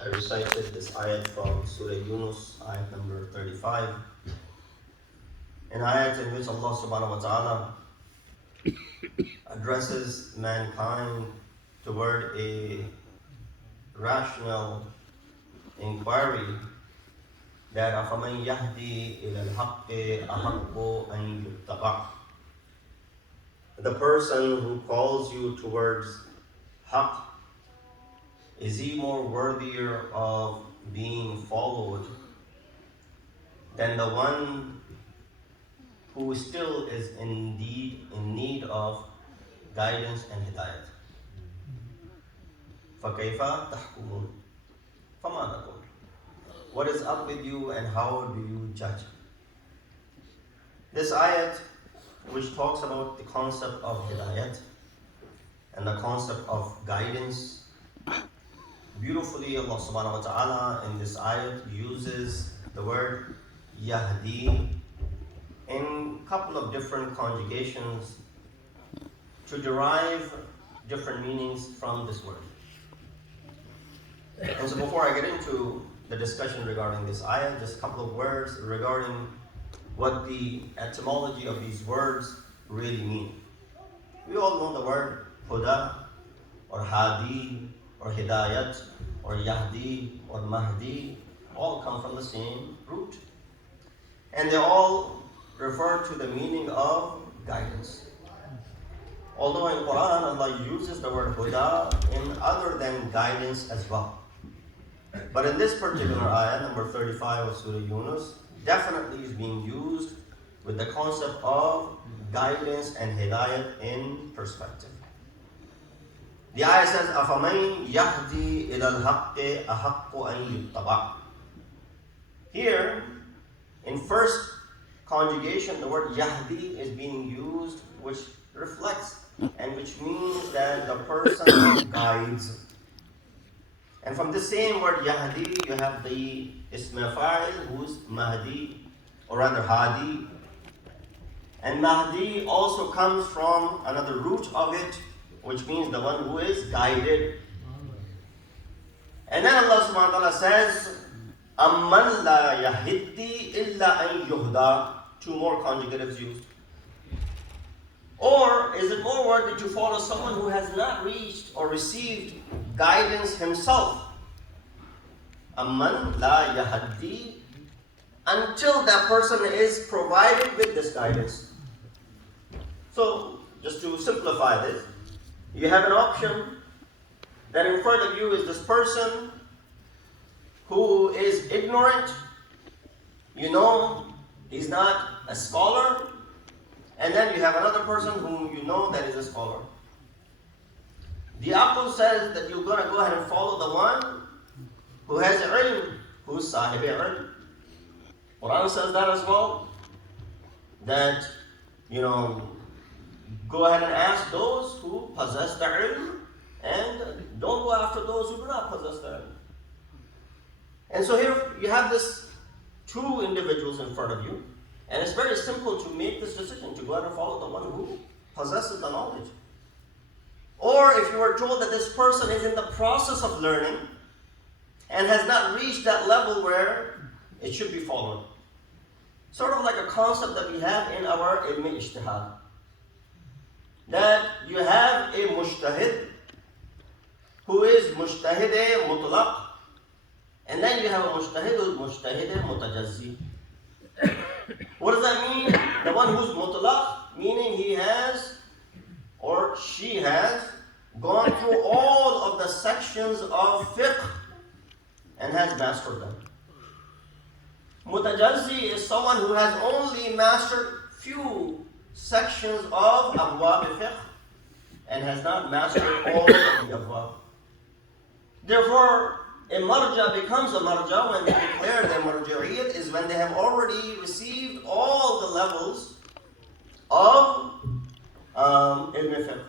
I recited this ayat from Surah Yunus, ayat number 35. An ayat in which Allah subhanahu wa ta'ala addresses mankind toward a rational inquiry that أَفَمَنْ يَهْدِي إِلَى الْحَقِّ أَحَقُّ أَنْ يُتَّبَعَ. The person who calls you towards haqq, is he more worthier of being followed than the one who still is indeed in need of guidance and hidayat? فَكَيْفَ تَحْكُمُونَ فَمَا لَكُمْ. What is up with you and how do you judge? This ayat, which talks about the concept of hidayat and the concept of guidance, beautifully Allah subhanahu wa ta'ala in this ayat uses the word yahdi in a couple of different conjugations to derive different meanings from this word. And so before I get into the discussion regarding this ayah, just a couple of words regarding what the etymology of these words really mean. We all know the word huda or hadi or hidayat or yahdi or mahdi all come from the same root. And they all refer to the meaning of guidance. Although in Quran Allah uses the word huda in other than guidance as well. But in this particular ayah, number 35 of Surah Yunus, definitely is being used with the concept of guidance and hidayat in perspective. The ayah says, أَفَمَنْ يَهْدِي إِلَى الْحَقِّ أَحَقُّ أَنْ يُتَّبَعَ. Here, in first conjugation, the word yahdi is being used, which reflects and which means that the person guides. And from the same word yahdi, you have the ism fa'il, who's mahdi, or rather hadi. And mahdi also comes from another root of it, which means the one who is guided. And then Allah subhanahu wa ta'ala says, أَمَّنْ لَا يَهِدِّي إِلَّا أَن يُهْدَى. Two more conjugatives used. Or is it more worthy to follow someone who has not reached or received guidance himself? Amman la yahdi, until that person is provided with this guidance. So, just to simplify this, you have an option that in front of you is this person who is ignorant. You know he's not a scholar. And then you have another person whom you know that is a scholar. The Aql says that you're going to go ahead and follow the one who has ilm, who's sahib ilm. Quran says that as well. That, go ahead and ask those who possess the ilm and don't go after those who do not possess the ilm. And so here you have this two individuals in front of you. And it's very simple to make this decision, to go ahead and follow the one who possesses the knowledge. Or if you are told that this person is in the process of learning and has not reached that level where it should be followed. Sort of like a concept that we have in our ilmi ijtihad. That you have a mujtahid who is mujtahid mutlaq, and then you have a mujtahid who is mujtahid mutajazzi. What does that mean? The one who's mutlaq, meaning he has or she has gone through all of the sections of fiqh and has mastered them. Mutajazzi is someone who has only mastered few sections of abwab fiqh and has not mastered all of the abwab. Therefore, a marja becomes a marja when they declare their marja'iyat is when they have already received all the levels of ilm fiqh.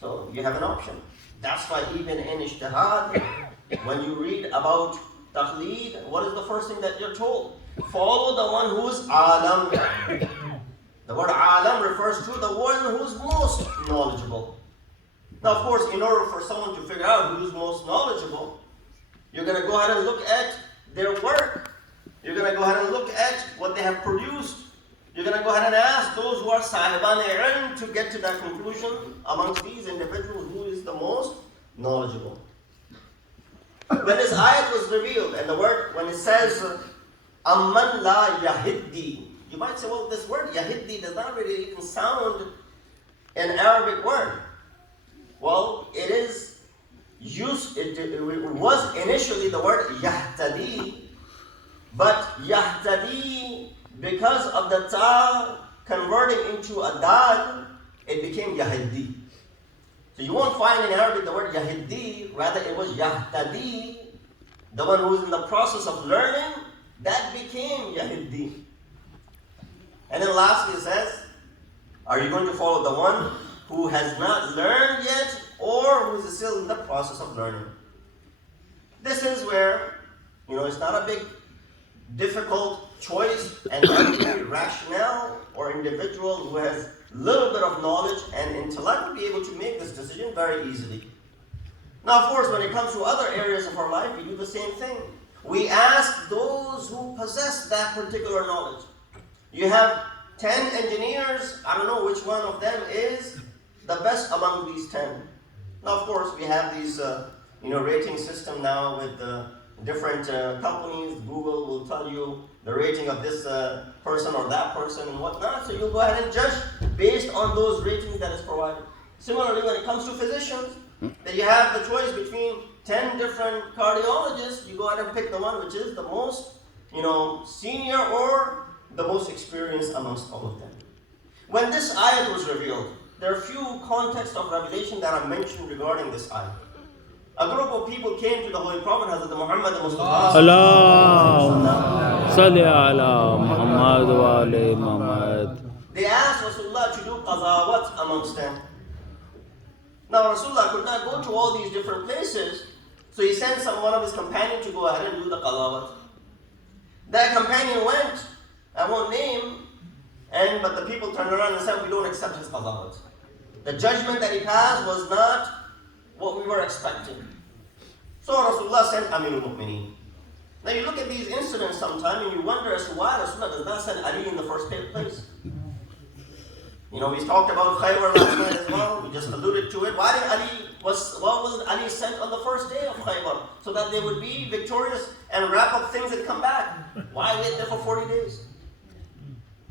So you have an option. That's why even in ijtihad, when you read about taqleed, what is the first thing that you're told? Follow the one who's alam. The word alam refers to the one who's most knowledgeable. Now, of course, in order for someone to figure out who's most knowledgeable, You're going to go ahead and look at their work. You're going to go ahead and look at what they have produced. You're going to go ahead and ask those who are sahiban ilm to get to that conclusion amongst these individuals who is the most knowledgeable. When this ayat was revealed, and the word, when it says, Amman la yahiddi, you might say, well, this word yahiddi does not really even sound an Arabic word. Well, it is used, it was initially the word yahtadi, but yahtadi, because of the ta converting into a dal, it became yahiddi. So you won't find in Arabic the word yahiddi, rather it was yahtadi, the one who's in the process of learning, that became yahiddi. And then lastly it says, are you going to follow the one who has not learned yet, or who is still in the process of learning? This is where, it's not a big, difficult choice, and every rationale or individual who has little bit of knowledge and intellect will be able to make this decision very easily. Now, of course, when it comes to other areas of our life, we do the same thing. We ask those who possess that particular knowledge. You have 10 engineers, I don't know which one of them is the best among these 10. Now, of course, we have these, rating system now with different companies. Google will tell you the rating of this person or that person and whatnot. So you'll go ahead and judge based on those ratings that is provided. Similarly, when it comes to physicians, that you have the choice between 10 different cardiologists, you go ahead and pick the one which is the most, senior or the most experienced amongst all of them. When this ayat was revealed, there are a few contexts of revelation that are mentioned regarding this ayat. A group of people came to the Holy Prophet, Hazrat Muhammad Mustafa. Allahumma salli ala Muhammad wa ali Muhammad. They asked Rasulullah to do qazawat amongst them. Now Rasulullah could not go to all these different places, so he sent one of his companions to go ahead and do the qazawat. That companion went, I won't name, but the people turned around and said, we don't accept his qazawat. The judgment that he passed was not what we were expecting. So Rasulullah sent Amirul Mu'mineen. Now you look at these incidents sometime and you wonder as to why Rasulullah does not send Ali in the first place. We talked about Khaybar last night as well. We just alluded to it. Why wasn't Ali sent on the first day of Khaybar? So that they would be victorious and wrap up things and come back. Why wait there for 40 days?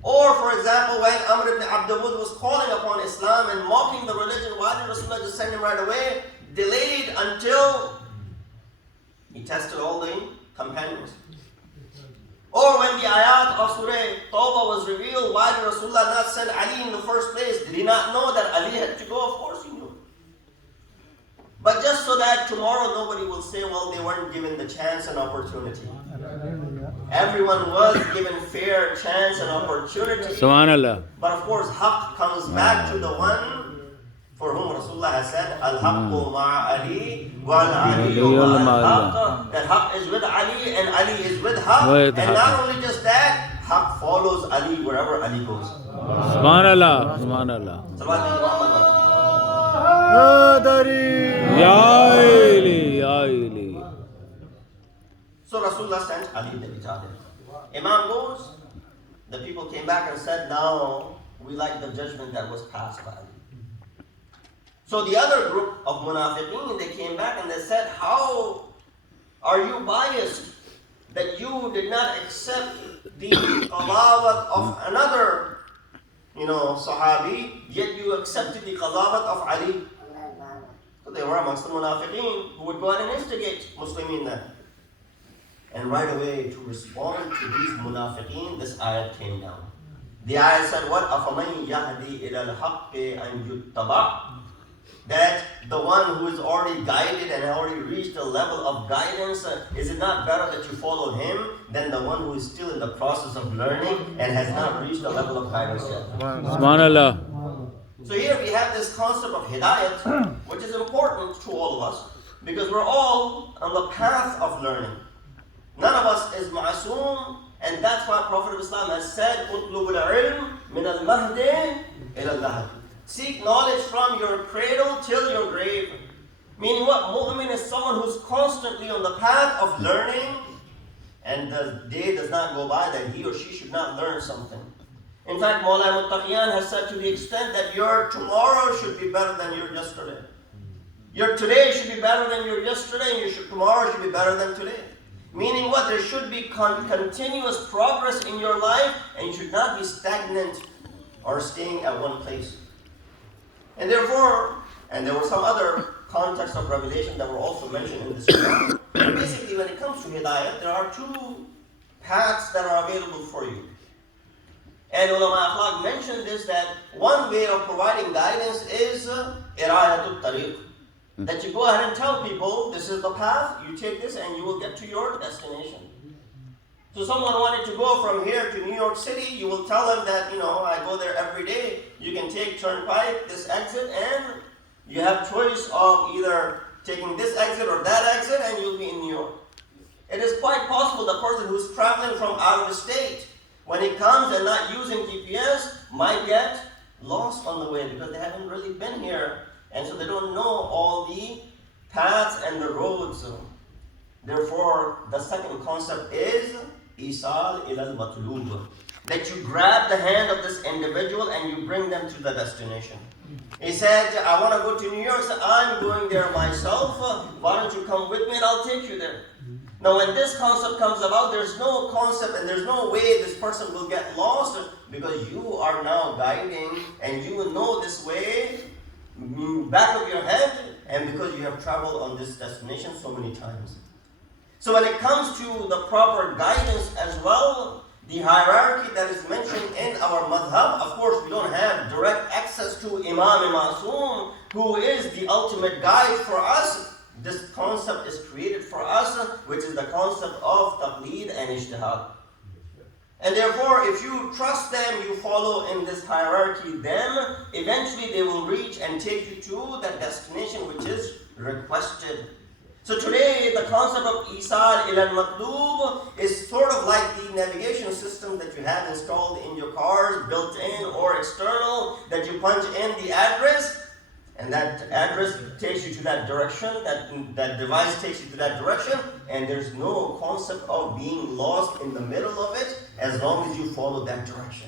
Or, for example, when Amr ibn Abdul was calling upon Islam and mocking the religion, why did Rasulullah just send him right away? Delayed until he tested all the companions. Or when the ayat of Surah Tawbah was revealed, why did Rasulullah not send Ali in the first place? Did he not know that Ali had to go? Of course he knew. But just so that tomorrow nobody will say, well, they weren't given the chance and opportunity. Everyone was given fair chance and opportunity. Subhanallah. But of course, haqq comes back to the one for whom Rasulullah has said, Al-Haqqu ma'a Ali wal-Aliyu ma'al-Haqq. That haqq is with Ali and Ali is with haqq. And not only just that, haqq follows Ali wherever Ali goes. Subhanallah. Subhanallah. Ya ili. So Rasulullah sent Ali ibn Abi Talib. Imam goes, the people came back and said, now we like the judgment that was passed by Ali. So the other group of munafiqeen, they came back and they said, how are you biased that you did not accept the qadawat of another, sahabi, yet you accepted the qadawat of Ali? So they were amongst the munafiqeen who would go out and instigate Muslimin then. And right away, to respond to these munafiqeen, this ayat came down. The ayat said, what? أَفَمَنْ يَهْدِي إِلَى الْحَقِّ أَنْ يُتَّبَعْ. That the one who is already guided and already reached a level of guidance, is it not better that you follow him than the one who is still in the process of learning and has not reached the level of guidance yet? Subhanallah. So here we have this concept of hidayat, which is important to all of us, because we're all on the path of learning. None of us is ma'asum, and that's why Prophet of Islam has said, "Utlubul ilm min al-mahdi ila al-lahd." Seek knowledge from your cradle till your grave. Meaning what? Mu'min is someone who's constantly on the path of learning, and the day does not go by that he or she should not learn something. In fact, Molana Syed has said to the extent that your tomorrow should be better than your yesterday. Your today should be better than your yesterday, and your tomorrow should be better than today. Meaning what? There should be continuous progress in your life, and you should not be stagnant or staying at one place. And therefore, and there were some other contexts of revelation that were also mentioned in this Quran. Basically, when it comes to Hidayah, there are two paths that are available for you. And ulama akhlaq mentioned this, that one way of providing guidance is irayatul tariq. That you go ahead and tell people, this is the path, you take this and you will get to your destination. So someone wanted to go from here to New York City, you will tell them that, I go there every day. You can take turnpike, this exit, and you have choice of either taking this exit or that exit, and you'll be in New York. It is quite possible the person who's traveling from out of the state, when he comes and not using GPS, might get lost on the way because they haven't really been here, and so they don't know all the paths and the roads. Therefore, the second concept is Isal ilal matlub, that you grab the hand of this individual and you bring them to the destination. He said, I want to go to New York, so I'm going there myself. Why don't you come with me and I'll take you there? Now when this concept comes about, there's no concept and there's no way this person will get lost, because you are now guiding and you will know this way back of your head, and because you have traveled on this destination so many times. So when it comes to the proper guidance as well, the hierarchy that is mentioned in our madhab, of course we don't have direct access to Imam Masoom, who is the ultimate guide for us. This concept is created for us, which is the concept of taqleed and ijtihad. And therefore, if you trust them, you follow in this hierarchy them, eventually they will reach and take you to that destination which is requested. So today, the concept of Isal ilal matlub is sort of like the navigation system that you have installed in your cars, built in or external, that you punch in the address, and that address takes you to that direction, that device takes you to that direction, and there's no concept of being lost in the middle of it as long as you follow that direction.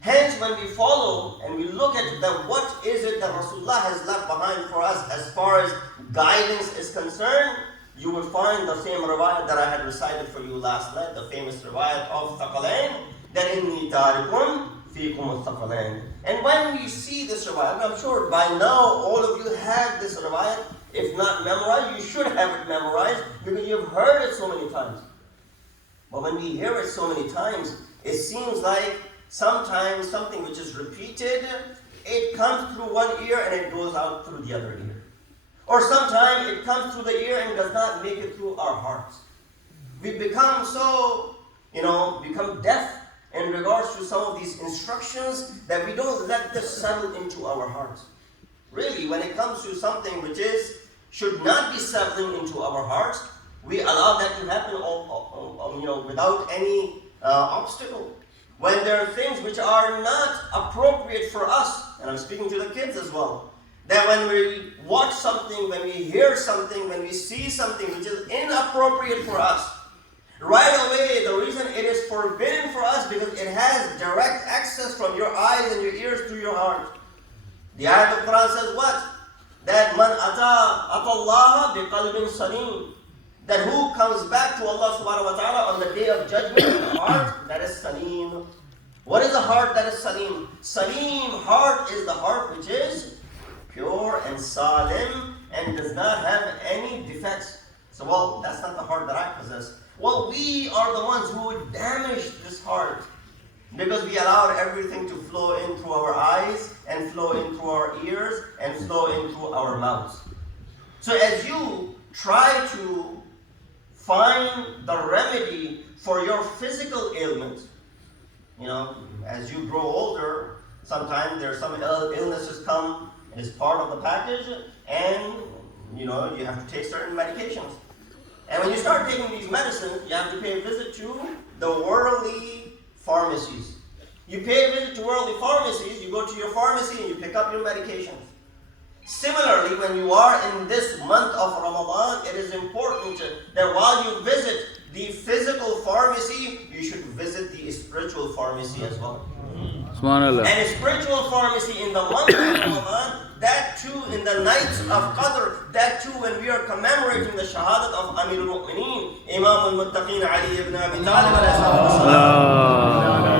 Hence, when we follow and we look at what is it that Rasulullah has left behind for us as far as guidance is concerned, you will find the same riwayat that I had recited for you last night, the famous riwayat of Thaqalain, that inni tarikum fikum al-Thaqalain. And when we see this riwayat, I'm sure by now all of you have this riwayat. If not memorized, you should have it memorized because you've heard it so many times. But when we hear it so many times, it seems like sometimes something which is repeated, it comes through one ear and it goes out through the other ear. Or sometimes it comes through the ear and does not make it through our hearts. We become so, become deaf in regards to some of these instructions that we don't let this settle into our hearts. Really, when it comes to something which should not be settling into our hearts, we allow that to happen without any obstacle. When there are things which are not appropriate for us, and I'm speaking to the kids as well, that when we watch something, when we hear something, when we see something which is inappropriate for us, right away the reason it is forbidden for us because it has direct access from your eyes and your ears to your heart. The ayat of Quran says what? That man atallaha biqalbin salim. That who comes back to Allah subhanahu wa ta'ala on the day of judgment with a heart that is salim. What is a heart that is salim? Salim heart is the heart which is pure and salim and does not have any defects. So, that's not the heart that I possess. We are the ones who would damage this heart because we allowed everything to flow in through our eyes and flow in through our ears and flow in through our mouths. So as you try to find the remedy for your physical ailments, as you grow older, sometimes there are some illnesses come as part of the package, and you have to take certain medications. And when you start taking these medicines, you have to pay a visit to the worldly pharmacies. You pay a visit to worldly pharmacies, you go to your pharmacy and you pick up your medications. Similarly, when you are in this month of Ramadan, it is important that while you visit the physical pharmacy, you should visit the spiritual pharmacy as well. Subhanallah. And a spiritual pharmacy in the month of Ramadan, that too in the nights of Qadr, that too when we are commemorating the shahadat of Amir al-Mu'mineen, Imam al-Muttaqeen Ali ibn Abi Talib alayhi salam.